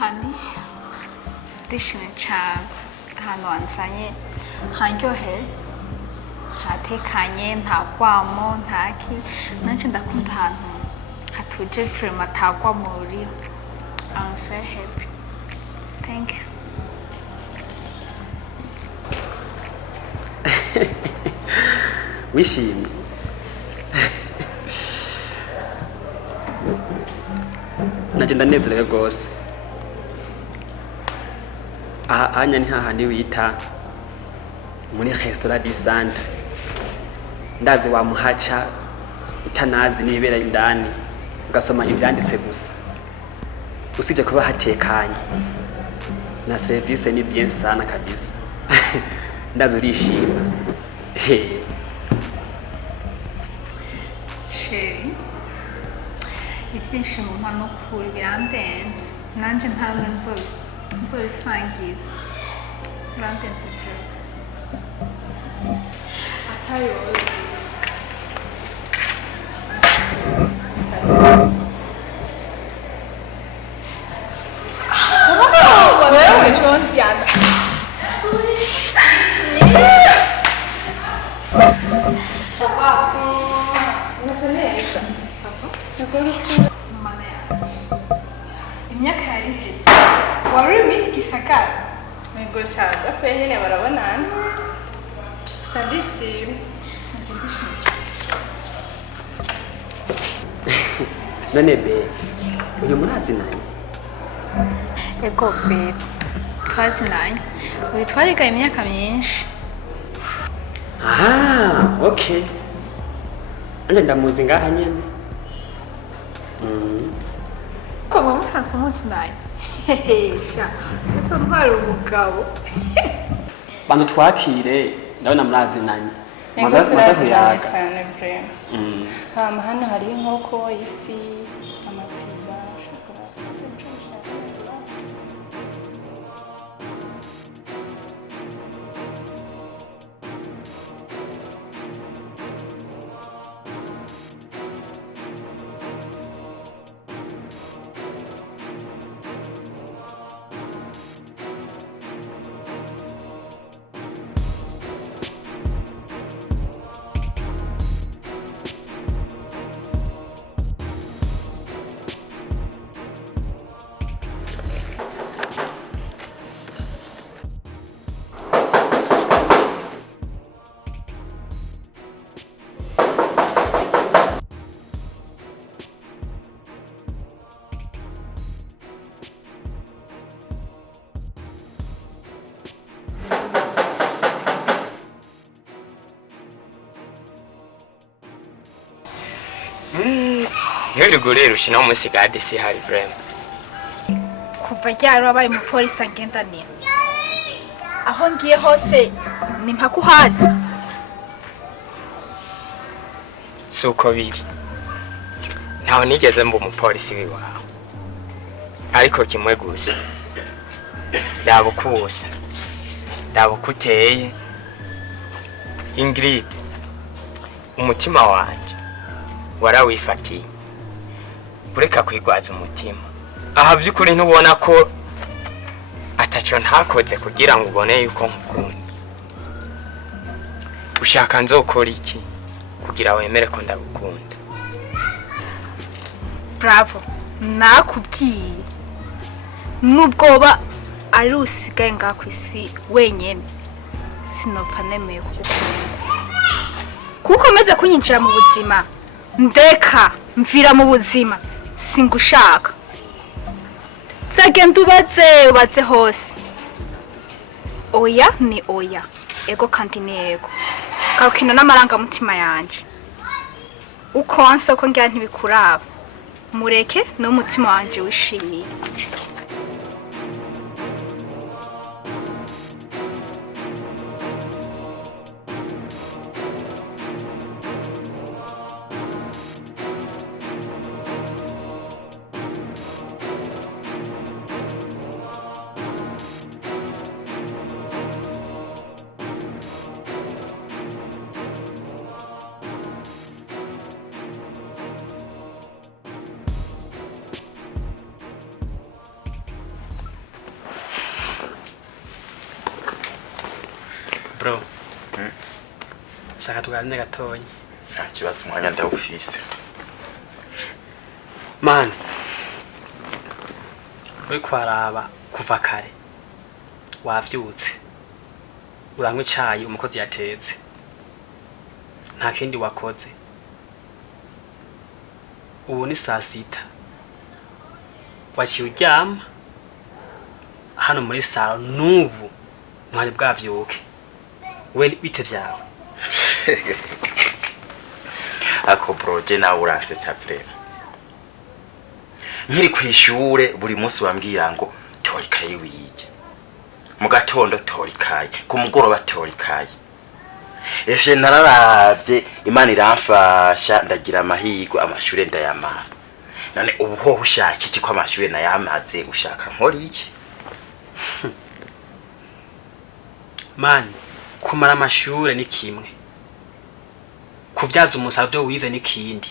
hani ndishimye cyane ahantu wansanye haryoheye hatekanye nta kwamo ntaki nanjye ndakunda ahantu hatuje vraiment atagwa muri I'm very happy thank you wishimye nanjye ndanezerewe rwose ahanya ni hahandi wita muri restaurant du centre ndazi wamuhaca utanazi nibera indani ugasoma ibyanditse gusa usibye kuba hatekanye na service ni bien sana kabisa ndazi urishima sheri ibyishimo mpano kuri birandenze nanjye ntabwo nzobisangiza birandenze byo atari wowe gusa wewe John Diana suri imyaka yari ihetse wari uri muri gisagara ego cyada pe nyine barabonana sadishimye nanjye ndishimye cyane none be uyu murazinanye ego be twazinanye uri twarigaye imyaka myinshi okay nanjye ndamuzi ngaha nyene ko musanzwe muzinanye sha tutondwara umugabo bantu twakire ndabona murazinanye maze kuyaga cyane bre hano hari inkoko ifi amapiza Ntiwirirwe urerusha no munsi ga desi hari vrema kuva ryari wabaye umupolisi agendanira aho ngiye hose ni mpaka uhazi si uko biri ntaho nigeze mba umupolisi w'iwawe ariko kimwe gusa ndaba uko usa ndaba uko uteye Ingrid umutima wanje warawifatiye ureka kwigwaza umutima aha by'ukuri ntubona ko ataco ntakoze kugira ngo ubone yuko nkukunda ushaka nzokora iki kugira wemere ko ndagukunda bravo nakubwiye nubwoba ari usigaye ngaha ku isi wenyene sinopfa nemeye kugukunda kuko umeze kunyinjira mu buzima ndeka mvira mu buzima singushaka zagenda ubaze hose oya ni oya ego kandi ni ego kakino n'amarangamutima yanje ukonse ko ngira ntibikuraba mureke n'umutima wanje wishimiye bro shaka tuganire gatonya nta kibazo umwanya ndawufise man uri kwaraba kuva kare wavyutse uranywa icayi umukozi yatetse nta kindi wakoze ubu ni saa sita waciye uryama hano muri salo n'ubu ntwari bwavyuke we bite vyawe ako broje nawe uransetsa vrema nkiri kw'ishure buri munsi wambwira ngo tora ikaye wige mu gatondo tora ikaye ku mugoroba tora ikaye ese nararavye Imana iramfasha ndagira amahirwe amashure ndayamara none ubu ho ushaka iki ko amashure nayamaze ushaka nkora iki man kumara amashure ni kimwe kuvyaza umusaruro wize ni kindi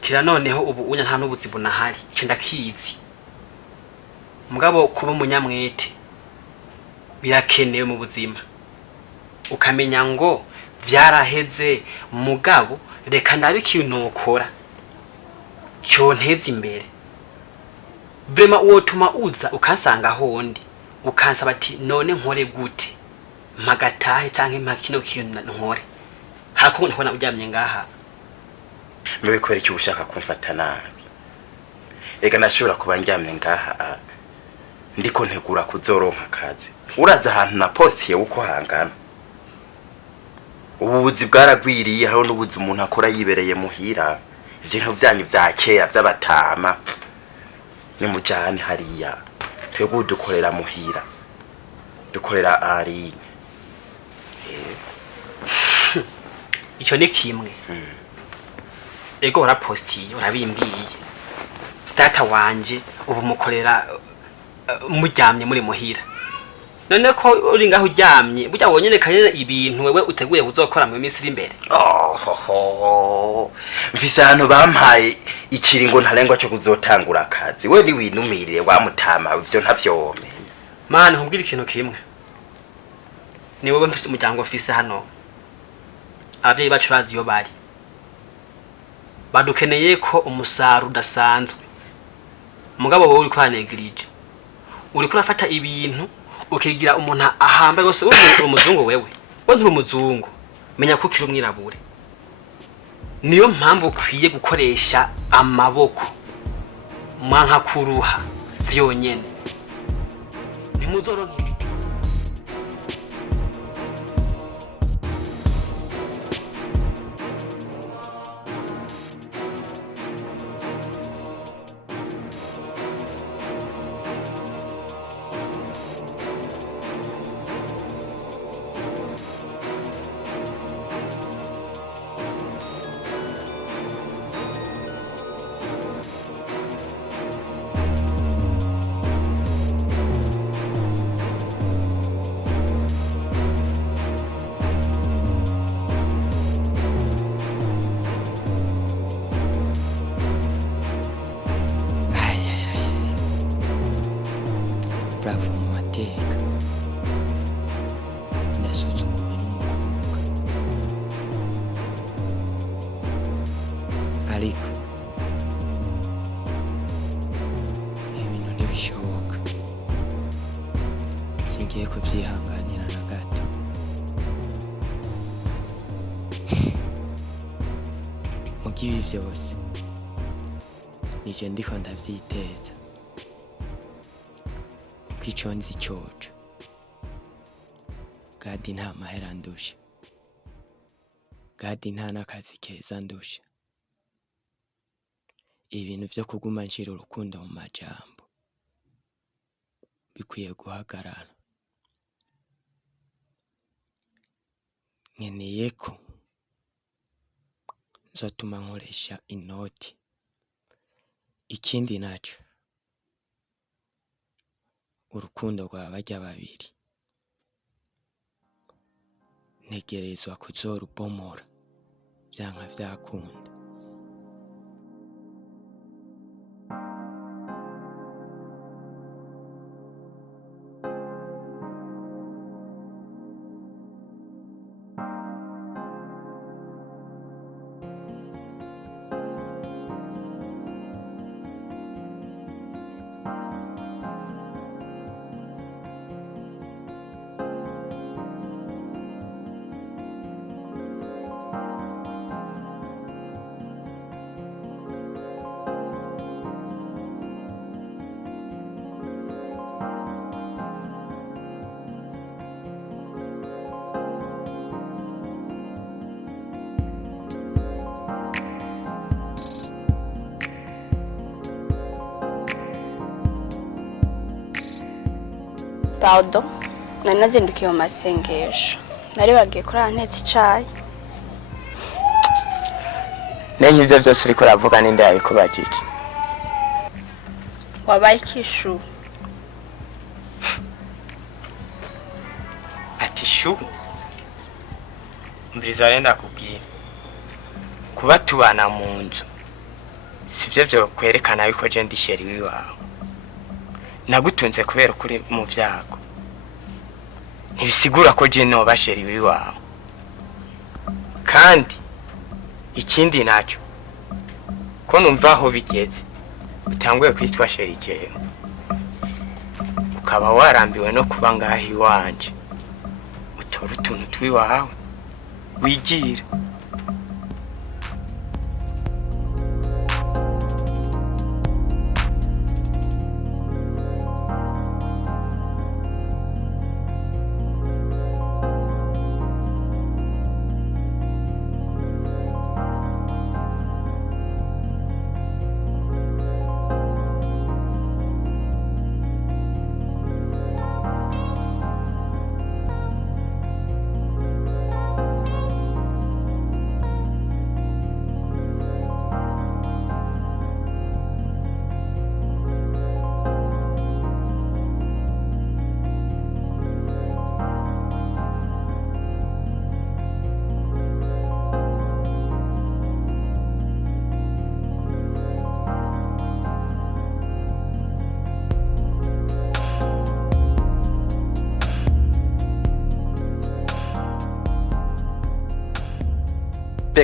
kira noneho ubu unya nta n'ubuzi bunahari cyo ndakizi mugabo kuba umunyamwete birakenewe mu buzima ukamenya ngo vyaraheze mugabo reka ndabikiye nokora cyo nteze imbere vrema uwo tuma uza ukansanga hondi ukansaba ati none nkore gute magatahe canke makino kintu nkore hako nkona uryamye ngaha mbe kwera icyo ushaka kumfata nabi ega nashobora kuba njyamye ngaha ndiko ntegura kuzoronka akazi uraza ahantu na postiye uko hangana ububuzi bwaragwiriye hariho n'ubuzi umuntu akora yibereye muhira ivyo nto vyanyu vya kera vy'abatama ni mujane hariya twebwe dukorera muhira dukorera ari ico ni kimwe ego warapostiye urabimbwiye stata wanje ubu mukorera muryamye muri muhira none ko uri ngaho uryamye burya wonyene kanyene ibintu wewe uteguye kuzokora mu minsi iri imbere mfise ahantu bampaye ikiringo ntarengwa cyo kuzotangura akazi we ni winumirire wamutama ivyo ntavyome mana nkubwira ikintu kimwe ni wowe mfise umuryango mfise hano abavyeyi bacu bazi iyo bari badukeneye ko umusaruro udasanzwe mugabo wowe uri kwanegirije uri kurafata ibintu ukigira umuntu ahamba gose uri umuzungu wewe nturi umuzungu menya ko ukiri umwirabure niyo mpamvu ukwiye gukoresha amaboko mwanka kuruha vyonyene ntimuzoronke bravo mu mateka ndasuzuguwe n'umukobwa ariko ibintu ntibishoboka singiye kubyihanganira na gato mu bw'ibi byose nije ndiko ndavyiteza ico nzi coco gadi nta mahera ndusha gadi nta n'akazi keza ndusha ibintu vyo kuguma nshira urukundo mu majambo bikwiye guhagarara nkeneye ko nzotuma nkoresha inoti ikindi naco urukundo rwa barya babiri ntegerezwa kuzorubomora vyanka vyakunda Pardon. Nari nazindukiye mu masengesho. Nari bagiye kurara ntetse icayi. Nenye ivyo vyose uriko uravuga ninde yabikubajije? Wabaye kishu. Ati shu? Mbiriza renda kubwira. Kuba tubana mu nzu. Sivyo vyo kwerekana yuko je ndi sheri wiwawe. Nagutunze kubera kuri mu vyago. Ntibisigura ko je noba sheri wiwawe. Kandi ikindi naco ko numva aho bigeze utanguye kwitwa sheri jewe. Ukaba warambiwe no kuba ngahi wanje. Utora utuntu twiwawe wigira.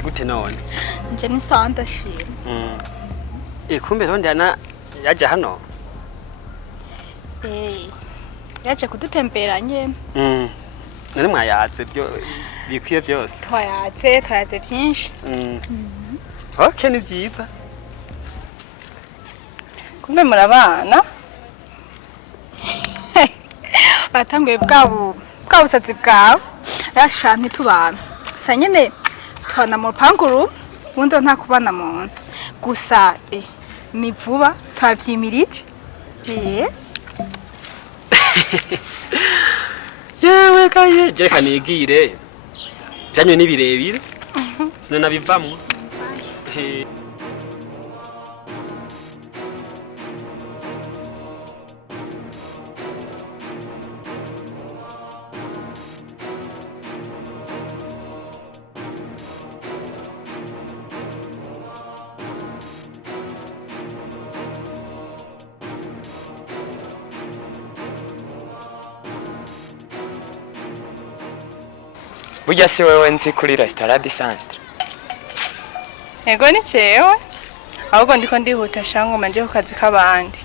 Gute none? nje ni sawa ndashima. Kumbe Rondana yaje hano? Yaje kudutembera nyene. None mwayatse byo bikwiye byose. Twayatse byinshi. Okay, ni byiza. Kumbe murabana? Batanguye bwa busatsi bwawe. Yasha ntitubana. Sa nyene twana mu panguru bundo nta kubana mu nzu. Gusa ni vuba twavyimirije. Yewe kaye je kanigire. Janyo ni birebire. Sinona bivamwe. Burya si wewe nzi kuri restaurant centre. Ego ni cewe. Ahubwo ndiko ndihuta shango manje ku kazi kabandi.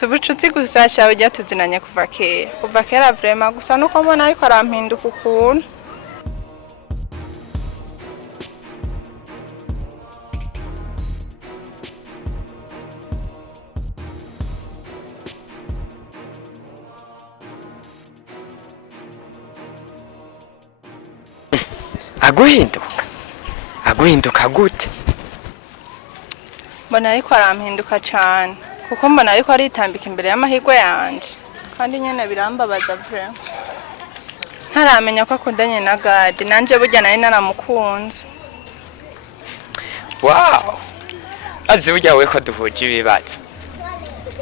Subucuti gusa cyawe ryatuzinanye kuva kera vraiment gusa nuko mbona ariko arampinduka ukuntu. Aguhinduka gute? Mbona ariko arampinduka cyane kuko mbona ariko aritambika imbere y'amahirwe yanje kandi nyene birambabaza vraiment. Ntaramenya ko akundanye na Gadi nanje burya nari naramukunze. Wow! Azi burya we ko duhuje ibibazo.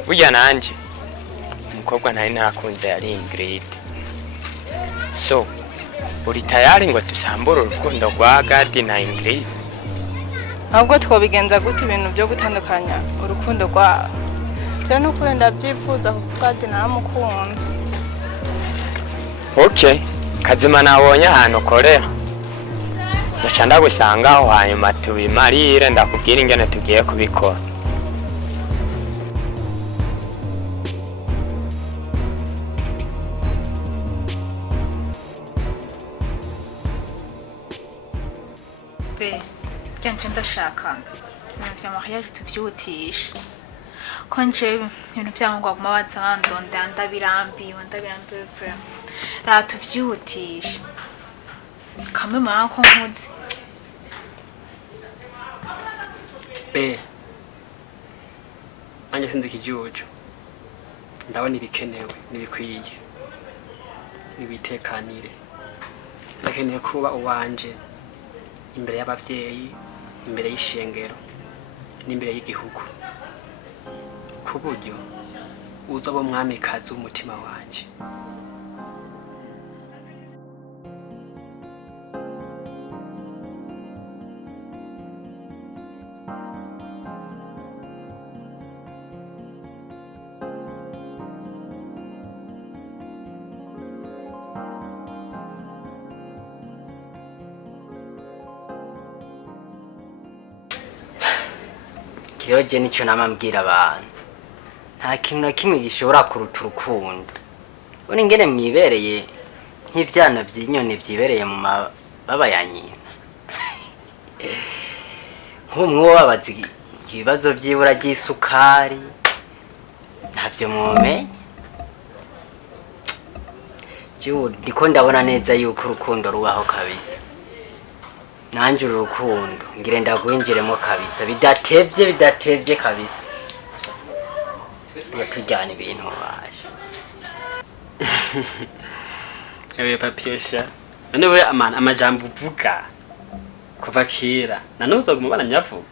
Burya nanje umukobwa nari narakunze yari Ingrid. So uri tayari ngo tusambure urukundo rwa Gadi na Ingrid? Ahubwo twobigenza gute ibintu byo gutandukanya urukundo rwabo? Je no kwenda byifuza kuko Gadi naramukunze. Okay, Kazima nabonye ahantu ukorera. Ndaca ndagusanga aho hanyuma tubimarire ndakubwira ingene tugiye kubikora. Kenshi ndashaka ibintu vya mariage tuvyihutisha. Ko nje ibintu vyango baguma baza bandonda ndabirambiwe vraiment. Ra tuvyihutisha. Kamwe mako nkuzi. nanjye sindi ikijuju ndabona ibikenewe n'ibikwiye n'ibitekanire ndakeneye kuba uwanje imbere y'abavyeyi imbere y'ishengero n'imbere y'igihugu ku buryo uzoba umwamikazi w'umutima wanje. Kiroje nicyo namambwira abantu nta kintu na kimwe gishobora kuruta urukundo. Uri ngene mwibereye nk'ivyana vy'inyoni vyibereye mu mababa ya nyina. Nk'umwe wabaza ibibazo vy'ibura ry'isukari ntavyo mumenye. Jiwe ndiko ndabona neza yuko urukundo rubaho kabisa. Nanje urukundo ngire ndagwinjiremo kabisa bidatevye kabisa. Tujyana ibintu waje. Ewe papiosha none we amajambo uvuga kuva kera nanuzo kumubana nyavuga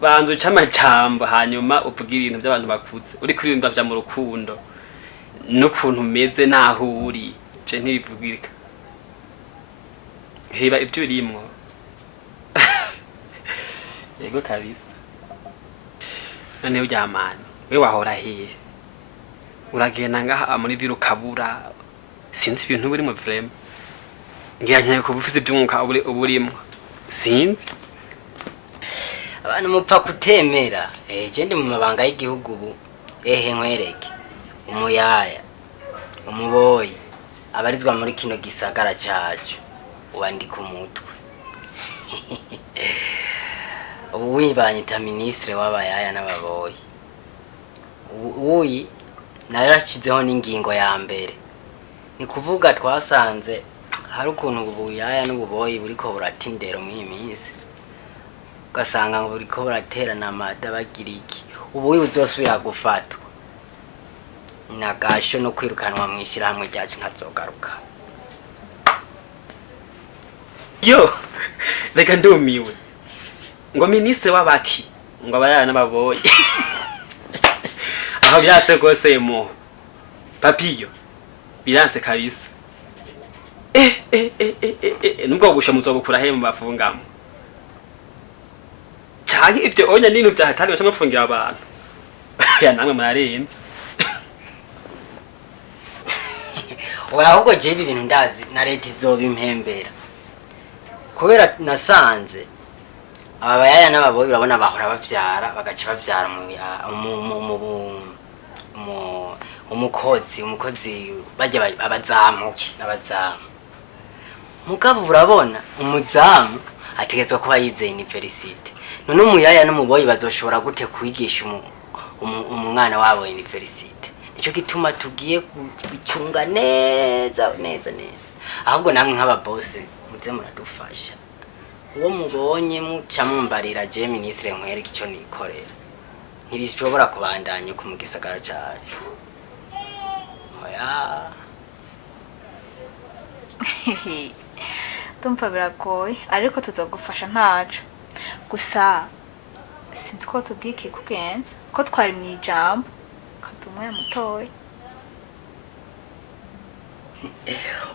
banzu uca amajambo hanyuma uvuga ibintu by'abantu bakuze uri kuririmba vya mu rukundo n'ukuntu umeze naho uri je ntibivugirika heba ibyo urimwo. Yego kabisa. None uryamana we wahora hehe uragenda ngaha muri biro kabura sinzi ibintu buri mu vrema ngira nyaye ko bufise iby'umwuka uburimo sinzi abantu mupfa kutemera. Je ndi mu mabanga y'igihugu ubu nkwereke umuyaya umuboyi abarizwa muri kino gisagara cyacu ubandi ku mutwe. Ubu wibanyita ministre w'abayaya n'ababoyi. Uyi naracizeho n'ingingo ya mbere ni kuvuga twasanze hari ukuntu ubuyaya n'ububoyi buriko buratindero mu iminsi ugasanga ngo buriko buraterana amada bagira iki. Ubuyi uzosubira gufatwa nagasho no kwirukanwa mu ishyirahamwe ryacu ntazogaruka. Yo reka ndumiwe ngo ministre w'abaki ngo abayana n'ababoyi aho byase gose mu papiyo biranse kabisa. Nubwo gusha muzobukura he mu bafungamo cyane ibyo onya n'intu byahatari bashaka gufungira abantu ya namwe murarenze. Oya ahubwo je ibi bintu ndazi na leta izobimpembera kubera nasanze abayaya n'ababoyi urabona bahora bavyara bagaca bavyara umukozi bajya abazamuke n'abazamu. Mugabo urabona umuzamu ategetswe kuba yize university. None umuyaya n'umuboyi bazoshobora gute kwigisha umwana wabo university? Nico gituma tugiye kucunga neza. Ahubwo namwe nk'aba boss muze muradufasha. Uwo mubonye muca mumbarira je ministre nkwereke icyo nikorera. Ntibishobora kubandanya ku mugisagara cyacu. Oya. Tumva biragoye ariko tuzogufasha ntacu. Gusa sinzi ko tubwiki kugenza ko twari mu ijambo kadumwe mutoyi.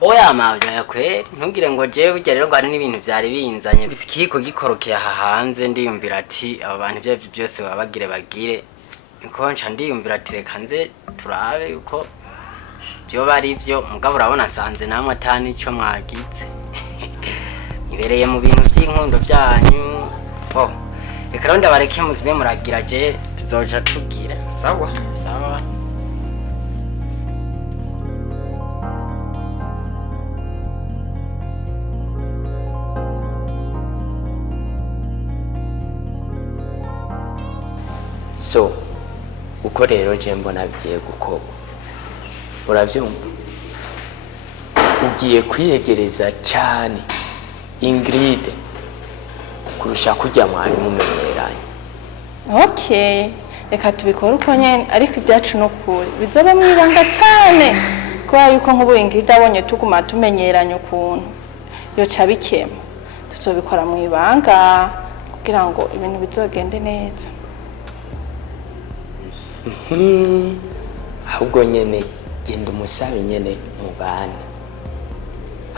Oya mavyo yakweri ntugire ngo je burya rero ngari n'ibintu byari binzanye bisikiko gikorokeye aha hanze ndiyumvira ati abo bantu byo byose bagire niko nca ndiyumvira ati reka nze turabe yuko byo bari byo mugabo urabona sanze namwe atani ico mwagize ibereye mu bintu by'inkundo byanyu. Reka rero ndabareke muzibe muragira je tuzoja tugira Sawa. So uko rero je mbona bigiye gukorwa uravyumva ugiye kwiyegereza cyane Ingrid kurusha kujya mwari mumenyeranye. Okay, reka tubikore uko nyene ariko ibyacu no kuri bizoba mwibanga cyane kubera yuko nk'ubu Ingrid abonye tuguma tumenyeranye ukuntu yoca bikema tuzobikora mwibanga kugira ngo ibintu bizogende neza. ahubwo nyene genda umusabe nyene mubane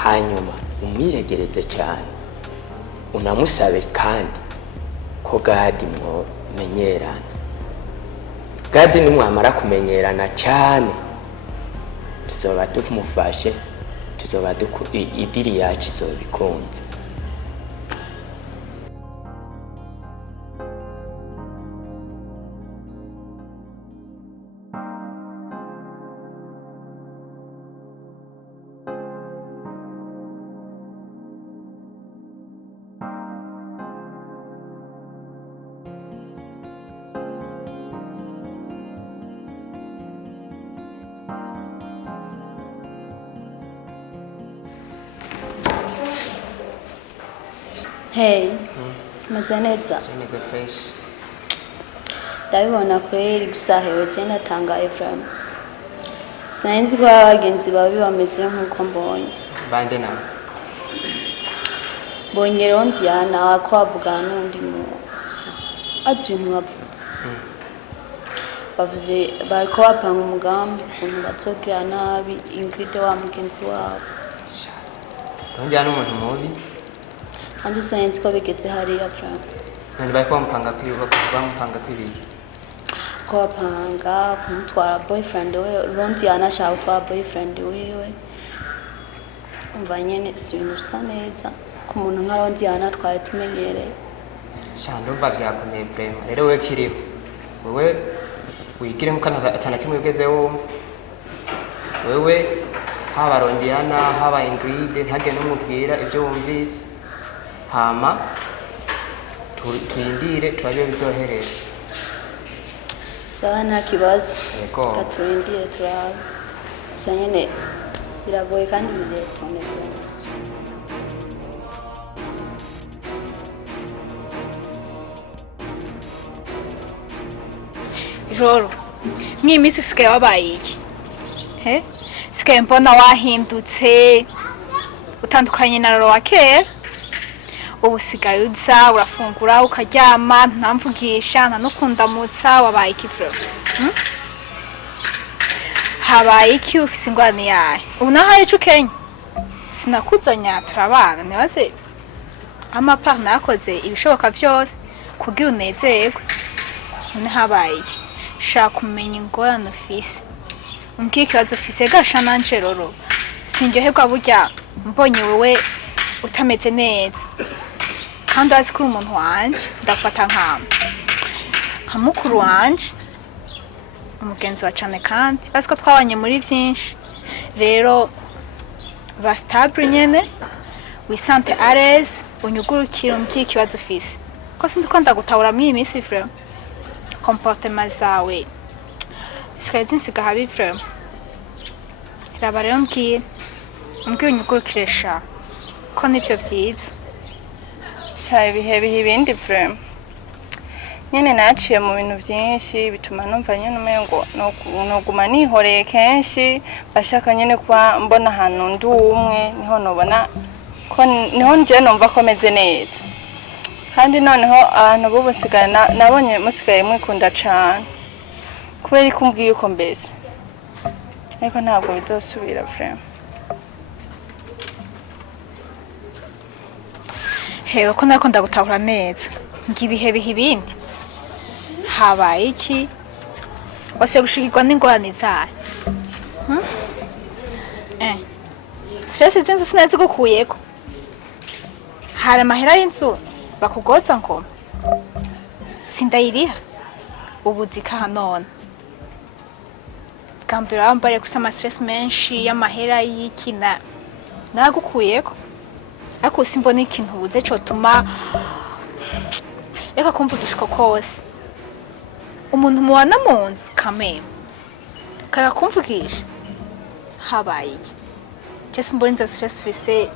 hanyuma umwiyegereze cyane unamusabe kandi ko Gadi menyerana. Gadi nimwamara kumenyerana cyane tuzoba tumufashe tuzoba idiri yacu izobikunze. Hey, meze fresh. Ndabibona kweri gusa hewe je natanga Ephraim. Sinzi ko abagenzi babi bameze nkuko mbonye. Bande na. Bonye Rondiana wakwavuga n'undi musa. Azi ibintu bavuze. Bavuze bariko bapanga umugambi ukuntu bazogira nabi Ingrid wa mugenzi wabo. Rondiana umuntu mubi. Andi sinzi ko bigeze hariya Frank. Nani bariko bamupanga kwiyuba bamupanga kwibiki. Ko bapanga kumutwara boyfriend we Rondiana ashaka gutwara boyfriend wiwe. Umva nyene si ibintu bisa neza ku muntu nka Rondiana twari tumenyereye. Ndumva vyakomeye prema. Rero we kiriho. Wewe wigire nkana atana kimwe ugeze wumva. Wewe haba Rondiana haba Ingrid ntage n'umubwira ibyo wumvise. Hama tuyindire turabe bizoherera. Sawa nta kibazo. Yego. Tuyindire turabe. Sanyene biragoye kandi biretoneze. Joro, mw'iminsi usigaye wabaye iki? He? Sigaye mbona wahindutse utandukanye na Roro wa kera. Ubu sigaye uza urafungura ukaryama ntamvugisha nta nukundamutsa wabaye iki bro? Habaye iki ufise ingwani yawe? Ubu nahaye ico Kenya? Sinakuzanya turabana nibaze amaparna yakoze ibishoboka byose kugira unezerwe. None habaye iki? Shaka kumenya ingorane ufise. Umbwiye ikibazo ufise gasha nanje Roro. Sinjoherwa burya mbonye wewe utameze neza. Kandi azi ko umuntu wanje ndafata nka mukuru wanje umugenzi wa cyane kandi bazi ko twabanye muri byinshi. Rero ba stable nyene wisante ares unyugurukira umbwiye ikibazo ufise. Ko sindi ko ndagutahura muri minsi frère. Comportement zawe zisigaye zinsiga habi frère. Raba rero mbwiye unyugurukire sha ko nivyo vyiza. Ibihe ibindi frame nyene naciye mu bintu byinshi bituma numva nyene umengo noguma nihoreye kenshi bashaka nyene kwa mbona hano ndi umwe niho nobona ko niho nje numva ko meze neza kandi noneho abantu bo busigaye nabonye musigaye mwikunda cyane kubera ikumbwiye uko mbese ariko ntabwo bizosubira frame. Hewe ko nako ndagutahura neza. Ngibihe ibindi. Habaye iki? Wase gushikirwa n'ingorane zayo. Stress zinzu sinazi gukuyeko. Hari amahera y'inzu bakugoza ngo sindayiriha. Ubuzika hanone. Kambira ambare kusama stress menshi y'amahera y'ikina. Nagukuyeko. Ako simbona ikintu buze cyo tuma eka kumvugishwa kose umuntu mubana munzi kameme kaya kumvugisha habaye je simbona inzo stress fise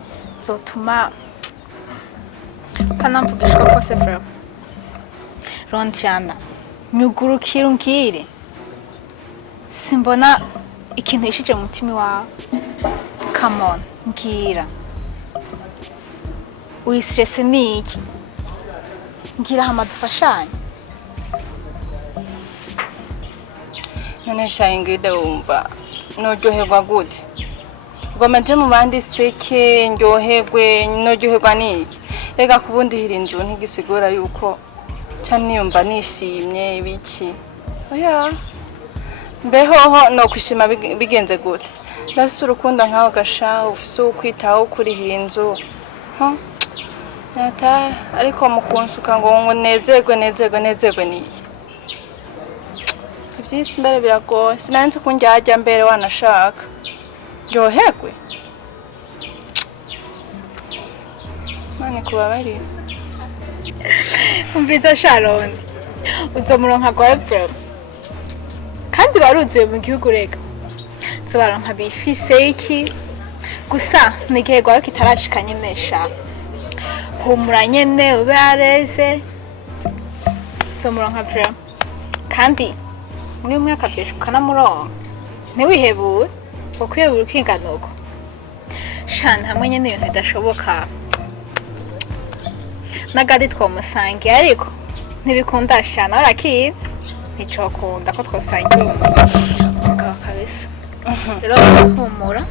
zotuma kanamvugishwa kose frère Ronjana nyugurukira umbwire simbona ikintu yishije mu mutima wawe. Come on mbwira uri stress niki ngira hama dufashanye. none sha Ingrid wumva noryoherwa gute ngo maje mu bandi seke ndyoherwe noryoherwa niki rega kubundihira inzu ntigisigura yuko niyumva nishimye ibiki oya mbehoho no kwishima bigenze gute ndafise urukundo nkaho gasha ufise ukwitaho kurihira inzu nata ariko mukunsuka ngo nezerwe niyi ivyisi mbere biragoye sinanze kunjya mbere wanashaka ryoherwe mani kubabarira Umviza Sharon uzomuronka gwa April kandi baruzuye mu gihugu rega zobaronka bifise iki gusa nigihe gwawe kitarashika nyene sha humura nyene ubareze zomuronka April kandi muri mwaka byeshuka namuronka ntiwihebure ukwiyebura ukinganuko shana hamwe nyene ibintu bidashoboka nagadi twomusangiye ariko ntibikunda shana urakizi nicokunda ko twosangiye umugabo kabisa rero humura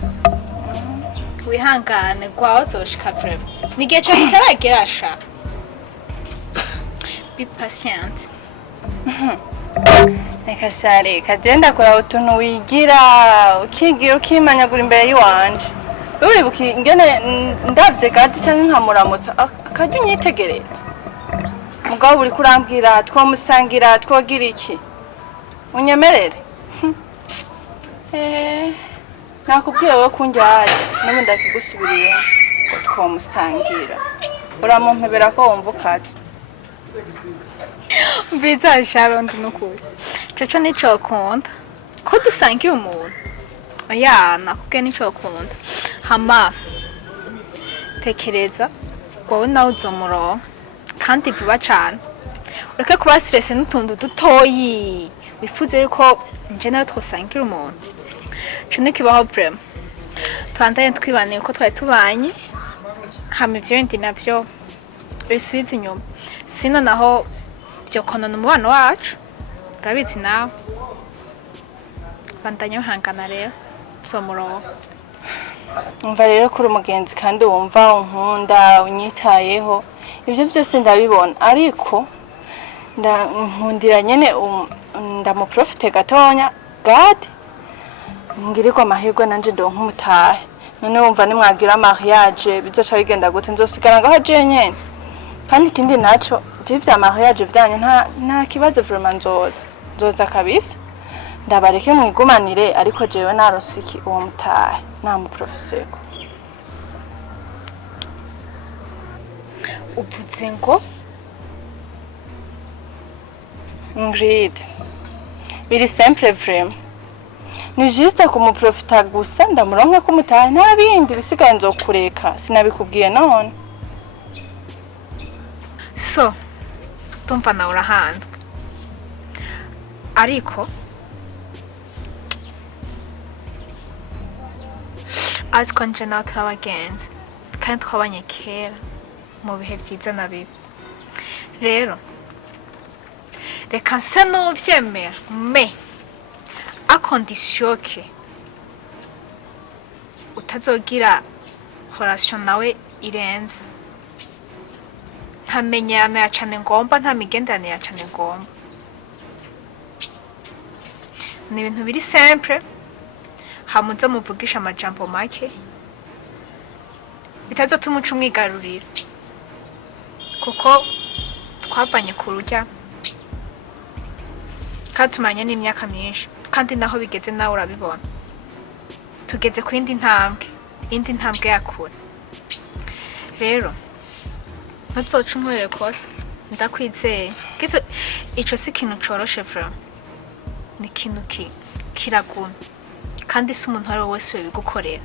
wihangane gwawe zoshika prep nigihe cyo kitaragera sha be patient reka sare kagenda kora utuntu wigira ukigira ukimanyagura imbere yiwanje uribuka ingene ndavye gati cyangwa nkamuramutsa akajya unyitegereza mugabo uri kurambwira twomusangira twogira iki unyemerere nakubwiye wowe kunjyaye n'ubu ndakigusubiriye ngo twomusangira uramumpebera ko wumva ukatse Mbiza Sharon nukuri coco nicokunda ko dusangiye umuntu oya nakubwiye nicokunda hama tekereza wowe nawe uzomuronka kandi vuba cane ureke kuba stress n'utuntu dutoyi wifuze yuko nje nawe twosangira umuntu co nikibaho vraiment twandaye twibaniye uko twari tubanye hama ivyo bindi navyo bisubiza inyuma sino naho byo konona umubano wacu urabizi nawe bandanya uhangana rero uzomuronka umva rero kuri umugenzi kandi wumva unkunda unyitayeho ibyo byose ndabibona ariko nkundira nyene ndamuprofite gatonya God ngiriko amahirwe nanje ndonka umutahe none wumva nimwagira mariage bizoca bigenda gute nzosigara ngaho je nyene kandi ikindi naco vya mariage vyanye nta kibazo vraiment nzoza kabisa ndabareke mwigumanire ariko jewe narosiki uwo mutahe namuprofiseko uvuze ngo Ingrid biri simple vraiment ni juste kumuprofita gusa ndamuronke ko mutahe nta bindi bisigaye nzokureka sinabikubwiye none so tumva nawe urahanzwe ariko aziko nje nawe turabagenzi kandi twabanye kera mu bihe vyiza na bibi rero reka nse n'uvyemera me a condition que utazogira relation nawe irenze ntamenyerano ya cane ngomba nta migenderanire ya cane ngomba ni ibintu biri simple hamuze muvugisha amajambo make bitazotuma uca umwigarurira kuko twavanye ku rujya kandi tumanye n'imyaka myinshi kandi naho bigeze nawe urabibona tugeze ku indi ntambwe yakure rero ntuzoca unkorere kosa ndakwizeye ico si ikintu coroshe vraiment ni ikintu kiraguma kandi si umuntu ari we wese wabigukorera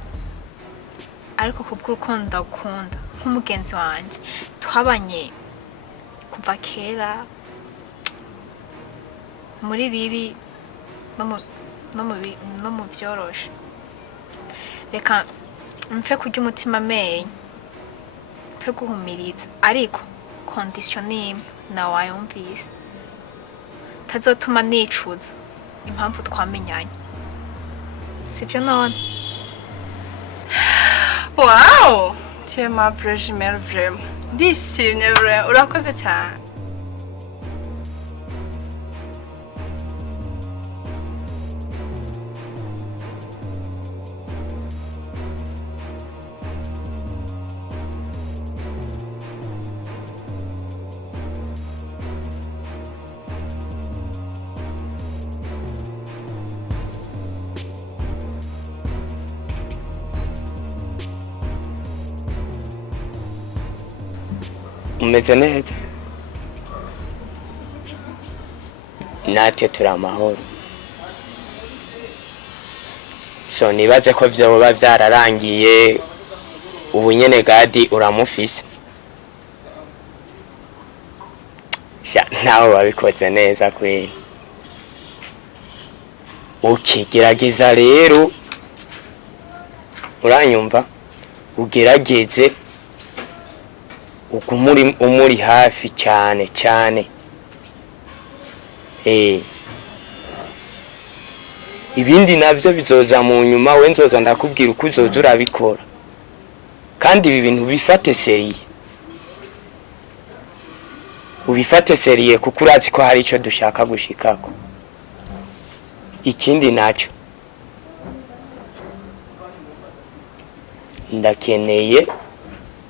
ariko kubw'urukundo ndagukunda nk'umugenzi wanje twabanye kuva kera muri bibi no mu byoroshe. Reka mfe kurya umutima amenyo, mfe guhumiriza, ariko condition imwe nawe wayumvise, tazotuma nicuza impamvu twamenyanye, sibyo none? Wow, tu es ma jumelle vraiment. Ndishimye vraiment, urakoze cyane. Umeze neza? Natwe turi amahoro. So nibaze ko vyoba vyararangiye ubu nyene Gadi uramufise. Sha nawe wabikoze neza kweli. Ukigerageza rero uranyumva, ugerageze umuri hafi cyane cyane. Ibindi navyo bizoza mu nyuma, we nzoza ndakubwira uko uzoza urabikora, kandi ibi bintu bifate seriye, ubifate seriye kuko urazi ko hari ico dushaka gushikako. Ikindi naco ndakeneye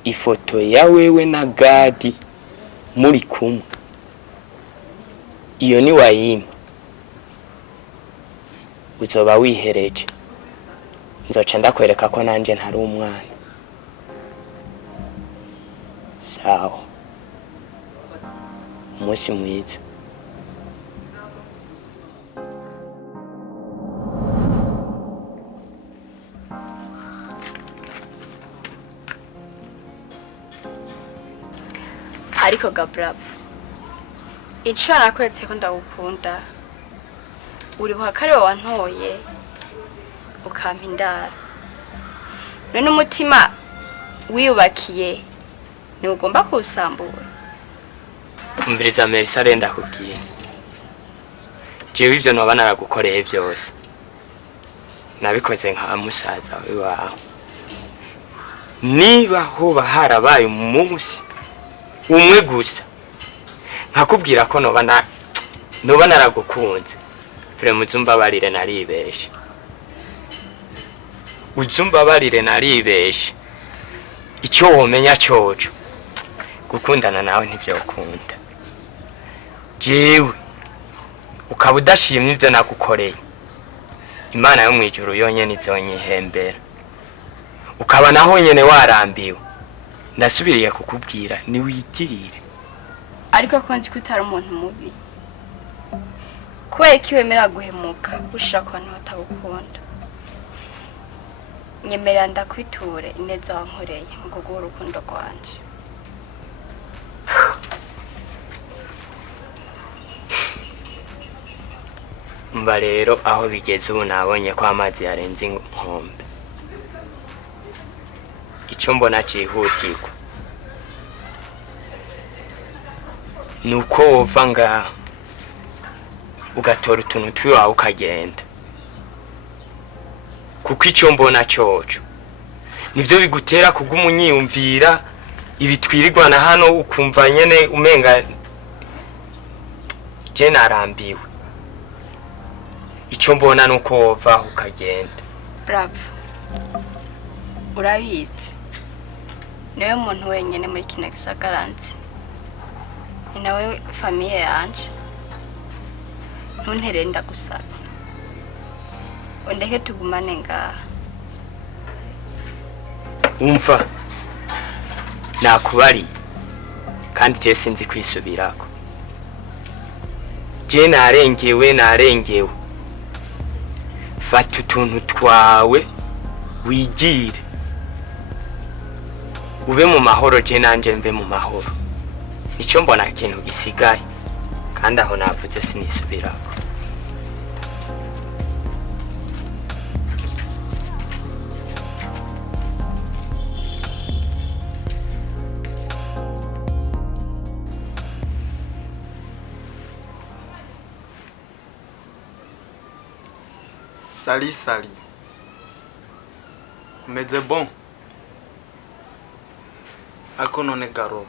ifoto ya wewe na Gadi muri kumwe. Iyo ni wayima, uzoba wihereje, nzoca ndakwereka ko nanje ntari umwana. Sawa, umunsi mwiza. Ariko Gabrab, ico nakwetse ko ndagukunda, uriho kare wantoye ukampa indara, none umutima wiyubakiye ni ugomba kuwusambura. Umviriza Melissa, arenda kubwiye jewe ivyo noba naragukoreye byose nabikoze nka musaza wawe. Niba hoba harabaye umunsi umwe gusa nkakubwira ko noba naragukunze, Fremu uzumbabarire naribeshe, uzumbabarire naribeshe. Icyo womenya coco, gukundana nawe ntivyokunda. Jewe ukaba udashimye ivyo nagukoreye, Imana yo mwijuru yonyene izonyihembera. Ukaba naho nyene warambiwe, ndasubiriye kukubwira niwigirire. Ariko ko nzi ko utari umuntu mubi, kubera ko wemera guhemuka ushira ku bantu batagukunda. Nyemera ndakwiture ineza wankoreye mu kuguha urukundo rwanje. Mba rero aho bigeze ubu nabonye ko amazi yarenze inkombe. Icyo mbona cihutirwa nuko wova ngaho ugatora utuntu twiwawe ukagenda, kuko icyo mbona coco nivyo bigutera kuguma unyiyumvira ibitwirirwana hano, ukumva nyene umenga je narambiwe. Icyo mbona nuko wova ukagenda. Bravo, urabizi niwe muntu wenyene muri kino gisagara nzi, ni nawe famiye yanje. Ntuntere ndagusaza, undeke tugumane ngaha. Umva nakubari kandi je sinzi kwisubirako. Je narengewe. Fata utuntu twawe wigire, ube mu mahoro, je nanje mbe mu mahoro. Nicyo mbona ikintu gisigaye, kandi aho navuze sinisubirako. Sali. Umeze bon? Ako none Garo.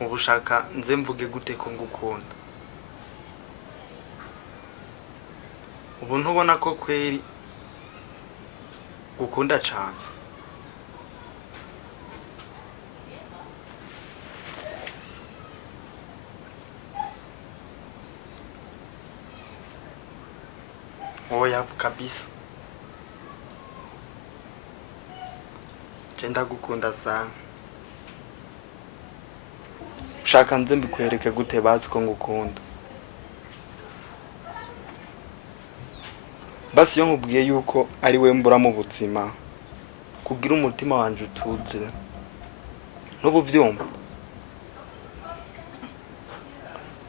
Ubushaka nze mvuge gute ko ngukunda? Ubu ntubona ko kweri gukunda cyane. Oya kabisa. Chenda gukunda sana. Shaka nze mbikwereke gute bazi ko ngukunda. Basi yo nkubwiye yuko ari we mbura mu buzima. Kugira umutima wanje utuze. Nubu byumva.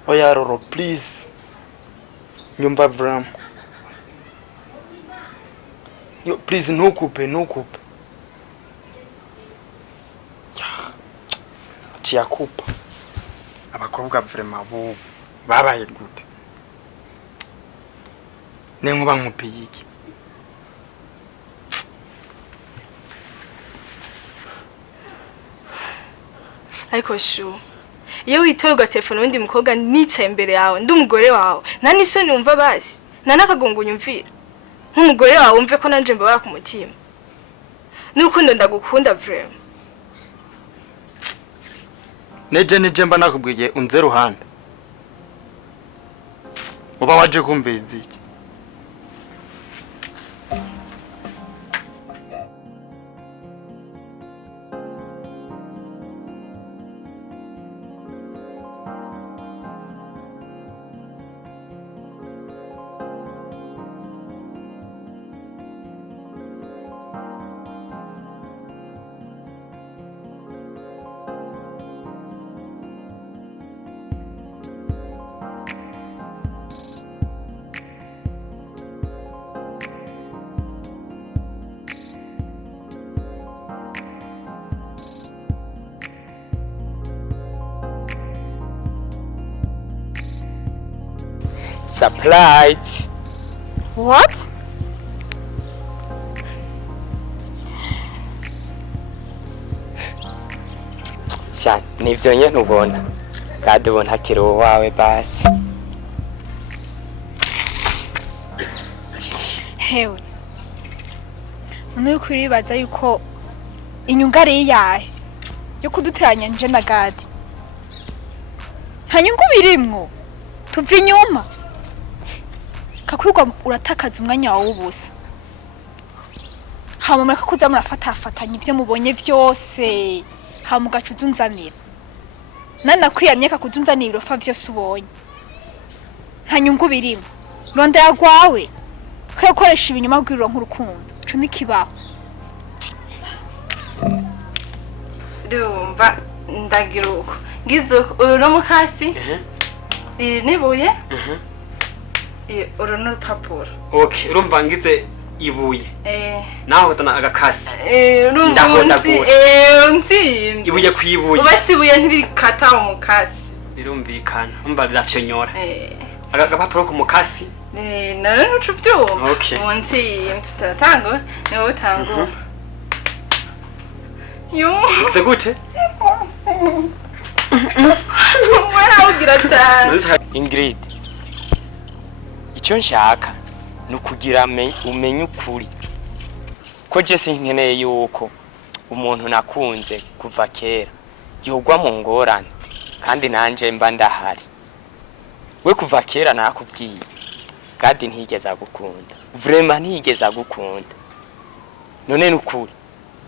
Oya Roro please. Nyumva Bram. Yo please ntukupe. Chiakupa. Abakobwa vraiment bo babaye gute. Nenkuba nkupiye iki. Ariko shu iyo witoye ugatefona undi mukobwa nicaye imbere yawe ndi umugore wawe nta n'isoni wumva basi nta n'akagongo nyumvira nk'umugore wawe wumve ko nanje mbabara ku mutima n'urukundo ndagukunda vraiment. Neje mba nakubwiye unze ruhande. Uba waje kumbiza iki? Surprise. What? Sha nivyo nyene ubona. Kandi ubona hakiri wawe basi. Hewe. None kuribaza yuko inyungu ari yahe yo kuduteranya nje na Gadi. Nta nyungu birimwo. Tuva inyuma. Kakwirwa uratakaza umwanya wawe ubusa. Hama mureka kuza murafatanya ivyo mubonye vyose. Hama ugacuzunzanira. Nana kwiyamye kakuzunzanira ibirofa vyose ubonye. Nta nyungu birimo. Ronda yagwawe. Kwe gukoresha ibinyuma bw'iriro nk'urukundo. Ico nikibaho. Ndumva ndagira uko. Ngize uruno mukasi. Iri nibuye. Uru n'urupapuro. Okay, urumva ngize ibuye. Naho gutana agakasi. Nzi. Ibuye kwibuye. Ubasi ibuye ntibikata umukasi. Birumvikana. Umva birafyonyora. Agapapuro ku mukasi. None ucu byuma. Okay. Munsi tango, no tango. Yo. Ngize gute? Wala ugira cyane. Ingrid. Icyo nshaka nukugira umenye ukuri. Ko je sinkeneye yuko umuntu nakunze kuva kera yogwa mu ngorane kandi nanje mba ndahari. We kuva kera nakubwiye Gadi ntigeza gukunda. Vraiment ntigeza gukunda. None nukuri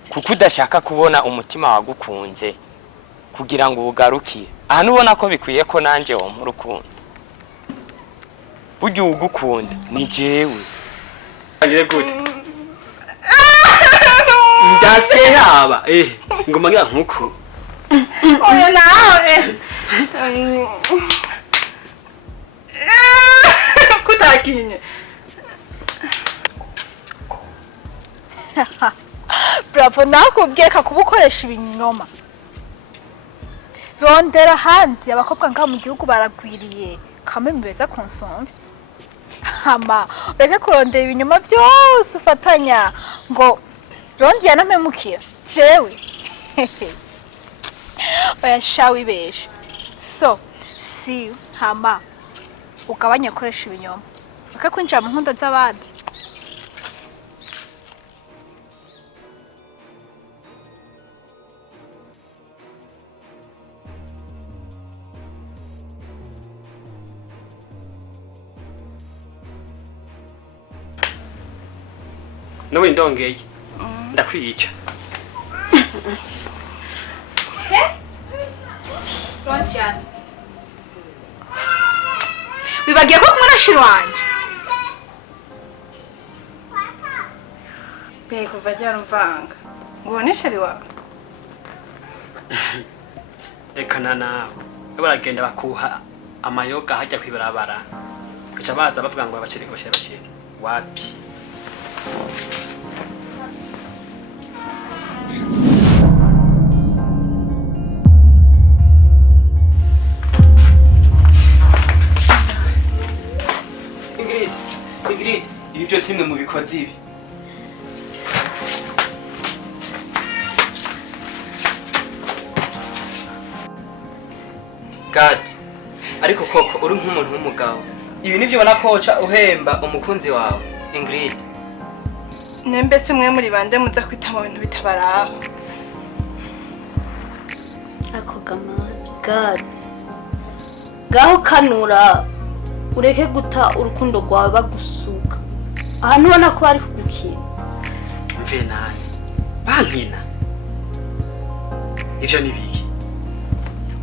kuko udashaka kubona umutima wagukunze kugira ngo ugarukire. Aha nubona ko bikwiye ko nanje wo mu rukundo. Burya ugukunda ni jewe. Agire gute? Ndase haba ngoma ngira nkuko. Oya nawe. umva nakubwiye kuba ukoresha ibinyoma rondera hanze abakobwa ngaho mu gihugu baragwiriye kamwe mubeza konsomvye hama ureke kurondera ibinyoma byose ufatanya ngo rondiya nampemukira jewe oya sha wibesha so si hama ugabanya gukoresha ibinyoma ureke kwinjira mu nkunda z'abandi Nawe ndongeye ndakwica Rontiana wibagiye ko kumwe na shiri wanje Be kuva ryarumvanga ngo ubone sheri wawe rekana nawe baragenda bakuha amayoga hajya kwibarabara kaca baza bavuga ngo abaceri wapi Ingrid, ibi byose nimwe mu bikozi ibi. God, ariko koko uri nk'umuntu w'umugabo. Ibi nivyo ubona koca uhemba umukunzi wawe, Ingrid. Nembese mwe muri bande muza kwita mu bintu bitabaraho. Ako gamani, God. Gaho kanura ureke guta urukundo rwawe bagusuka. Ahantu ubona ko ari kugukina. Mve nani? Bankina. Ivyo ni biki?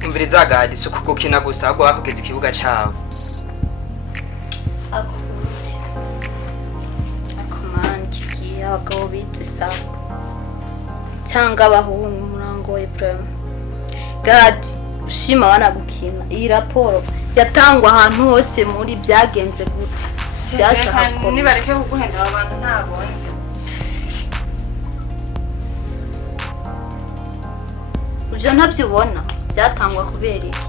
Umviriza God, so kugukina gusa ahubwo bakugeza ikibuga cyawe. Akomani kigiye abagabo bita isaha. Cyangwa abahungu murangoye prema. God, ushima wanagukina. Iyi raporo yatangwa ahantu hose muri byagenze gute. Byashaka ko nibareke kuguhenda abantu ntabonze. Uvyo ntabyo ubona byatangwa kubera iki?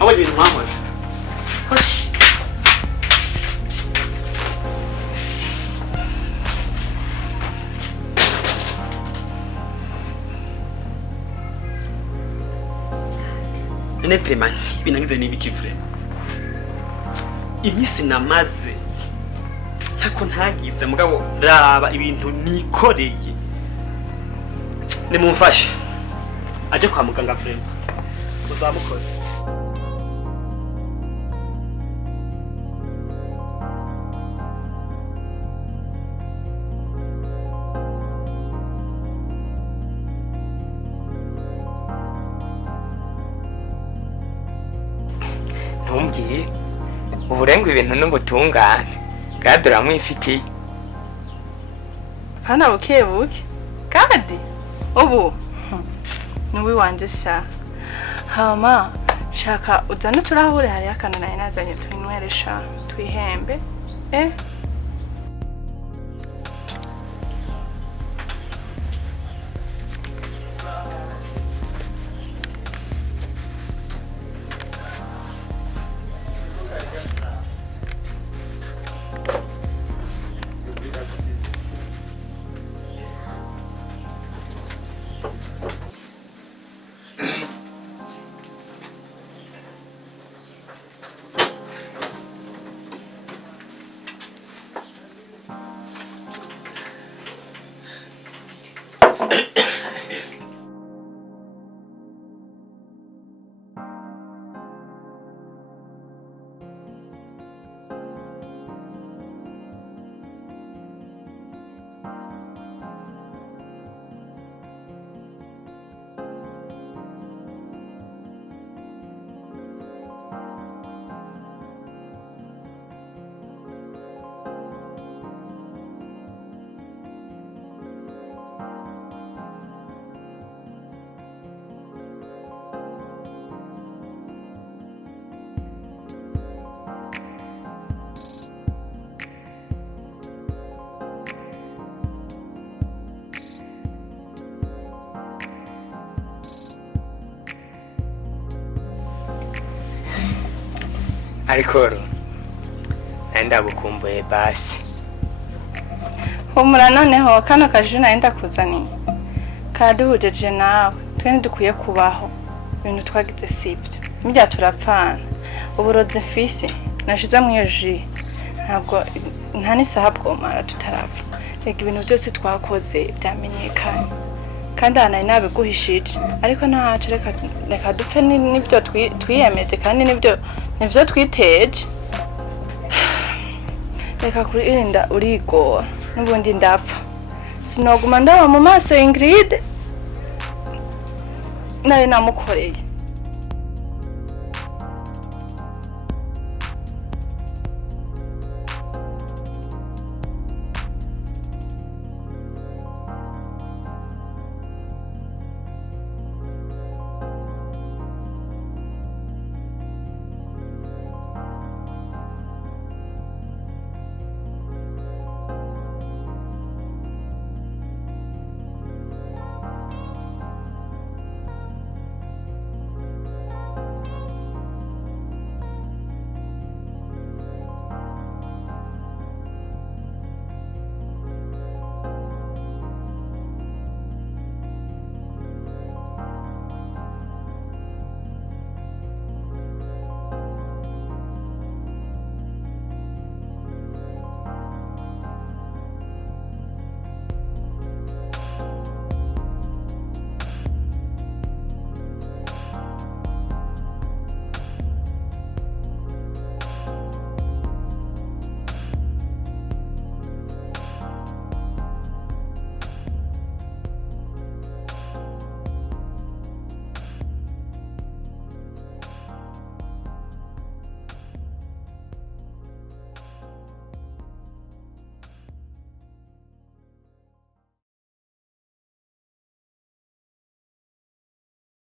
Abo ibintu mwakoze. Hoshi. Nene prema ibi nagize ni biki vrema. Imisi namaze ntako ntagize mugabo raba ibintu nikoreye. Nimumfashe aje kwa muganga vrema. Muzamukoze. Ntumbwiye uburenga ibintu n'ubutungane God uramwifitiye. Hana buke buke. God, ubu nuwi wanje sha. Hama shaka uzana turahure hari akantu naye nazanye twinweresha twihembe. ariko nari ndagukumbuye basi. humura noneho kano kaje nari ndakuzaniye kaduhujeje nawe twe ntidukwiye kubaho ibintu twagize sibyo mirya turapfana uburozi mfise nashize mu iyo ji ntabwo nta n'isaha bwomara tutarapfa reka ibintu byose twakoze byamenyekanye kandi aha nari nabiguhishije ariko ntaco reka dupfe n'ibyo twiyemeje kandi nibyo twiteje reka kuririnda urigora n'ubundi ndapfa sinoguma ndaba mu maso Ingrid nari namukoreye